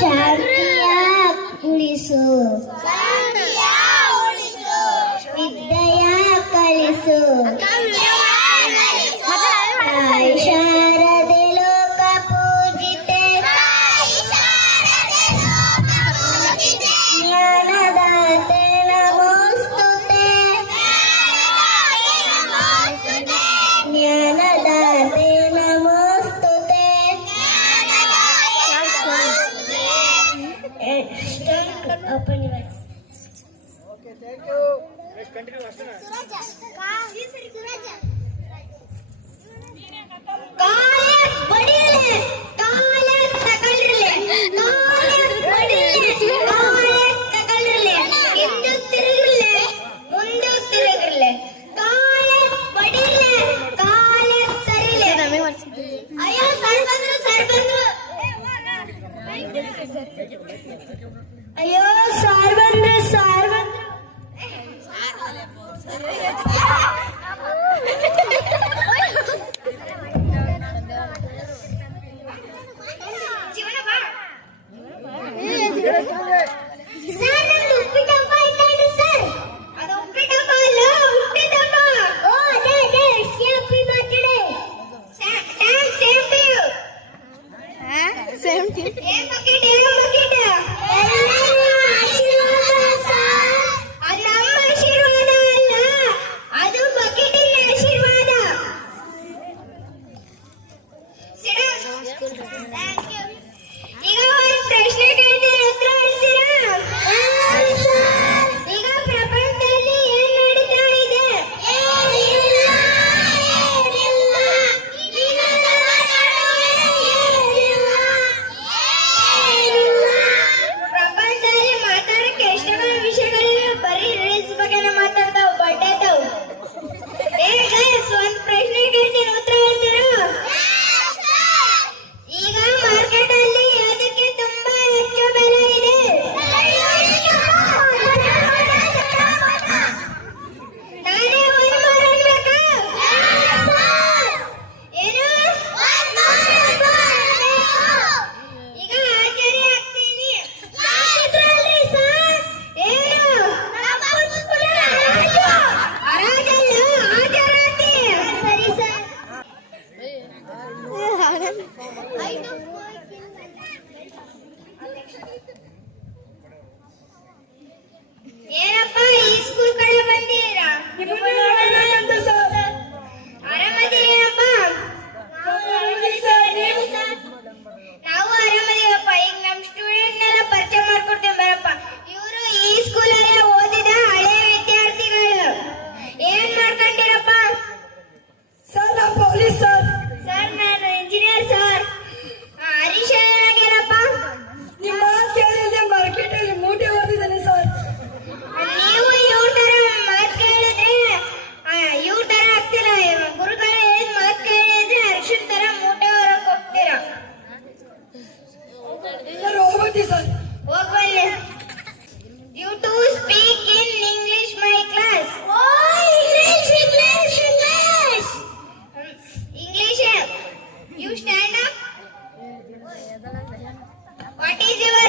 ಶಾಂತಿಯ ಉಳಿಸು, ವಿದ್ಯೆಯ ಕಲಿಸು, ತಾಯಿ ಶಾರದೆ ಲೋಕ ಪೂಜಿತೆ, ಜ್ಞಾನದಾತೆ ನಮೋಸ್ತುತೆ, ಜ್ಞಾನದಾತೆ ನಮೋಸ್ತುತೆ. Open your eyes. Okay, thank you. Let's continue. ಕಾಲೆ ಬಡಿಲೆ, ಕಾಲೆ ತಗಲಿರಲೆ, ಕಾಲೆ ಬಡಿಲೆ, ಕಾಲೆ ತಗಲಿರಲೆ, ಹಿಂದೆ ತಿರುಗಿರಲೆ, ಮುಂದೆ ತಿರುಗಿರಲೆ, ಕಾಲೆ ಬಡಿಲೆ, ಕಾಲೆ ಸರಿಲೆ. ಅಯ್ಯೋ ಸರ್ ಬಂದ್ರು, ಸರ್ ಬಂದ್ರು. ಅಯ್ಯೋ ಸಾರ್ ಬಂದ್ರು, ಸಾರ್ ಬಂದ್ರು. ಸರ್ ನಂದು ಉಪ್ಪಿಟ್ಟಪ್ಪ ಇದ್ದಾನೆ ಸರ್. ಅದು ಉಪ್ಪಿಟ್ಟಪ್ಪ ಅಲ್ಲ, ಉಪ್ಪಿಟ್ಟಪ್ಪ. ಓ ಅದೇ ಅದೇ ಸಿಎಂಪಿ ಮಾತಾಡೆ. Thanks same to you. Same to ಏನ್ ಬಕೆಟ್, ಏನ್ ಬಕೆಟ್? ಎಲ್ಲರೂ ಆಶೀರ್ವಾದ ಸರ್. ಅದು ನಮ್ಮ ಆಶೀರ್ವಾದ ಅಲ್ಲ, ಅದು ಬಕೆಟಿನ ಆಶೀರ್ವಾದ. Thank you. ಈಗ ಒಂದು ಪ್ರಶ್ನೆ ಕೇಳ್ತೀನಿ, ಉತ್ತರ ಹೇಳ್ತೀರಾ? ಈಗ ಪ್ರಪಂಚದಲ್ಲಿ ಏನ್ ನಡೀತಾ ಇದೆ? ಪ್ರಪಂಚದಲ್ಲಿ ಮಾತಾಡಕ್ಕೆ ಎಷ್ಟೊಂದು ವಿಷಯಗಳಿವೆ, ಬರೀ ರೀಲ್ಸ್ ಬಗ್ಗೆನೇ ಮಾತಾಡ್ತಾವ್, ಬಡ್ಡೆತಾವ್. ಒಂದು ಪ್ರಶ್ನೆ ಕೇಳ್ತೀನಿ, ಉತ್ತರ ಹೇಳ್ತೀರಾ? ಈಗ ಮಾರ್ಕೆಟ್ ಅಲ್ಲಿ ಅದಕ್ಕೆ ತುಂಬಾ ಹೆಚ್ಚು ಬೆಲೆ ಇದೆ. ನಾನೇ ಒಂದು ಮಾರು ಅನ್ಬೇಕಾ? ಏನು? ಈಗ ಆಶ್ಚರ್ಯ ಆಗ್ತೀನಿ. ಇದ್ರಲ್ಲಿ ಸರ್ ಏನು? ಹರಾಜಲ್ಲ, ಹಾಜರಾತಿ. ಸರಿ ಸರ್. ಏನಪ್ಪ ಈ ಸ್ಕೂಲ್ ಕಡೆ ಬಂದಿರಾ? ಆರಾಮದಿರೇನಪ್ಪ? ನಾವು ಆರಾಮದೀವಪ್ಪ. ಈಗ ನಮ್ಮ ಸ್ಟೂಡೆಂಟ್ನೆಲ್ಲ ಪರಿಚಯ ಮಾಡ್ಕೊಡ್ತೇವೆ ಬರಪ್ಪ. ಇವರು ಈ ಸ್ಕೂಲಲ್ಲೇ ಓದಿದ ಹಳೆ ವಿದ್ಯಾರ್ಥಿಗಳು. ಏನ್ ಮಾಡ್ಕೊಂಡಿರಪ್ಪ? ಸರ್ ನಾನು ಪೊಲೀಸ್ ಸರ್. ಸರ್ ನಾನು ಇಂಜಿನಿಯರ್ ಸರ್. ಹರೀಶ್ ಏನಾಗ್ಯಾರಪ್ಪ? ನಿಮ್ಮ ಕೇಳಿದ್ರೆ ಮಾರ್ಕೆಟ್ ಅಲ್ಲಿ ಮೂಟೆ ಹೊಡೆದಿದ್ದಾನೆ ಸರ್. ನೀವು ಇವ್ರ ತರ ಮಾತು ಕೇಳಿದ್ರೆ ಇವ್ರ ತರ ಆಗ್ತೀರಾ. ಗುರುಗಳು ಹೇಳಿದ ಮಾತು ಕೇಳಿದ್ರೆ ಅರ್ಶನ್ ತರ ಮೂಟೆ ಹೊರಕ್ ಹೋಗ್ತೀರಾ. ಸರ್ ಹೋಗ್ಬಿಟ್ಟಿ ಸರ್. ಹೋಗ್ಬಲ್ಲೆ. You to speak in English my class. ಓ English English English English. You stand up. What is your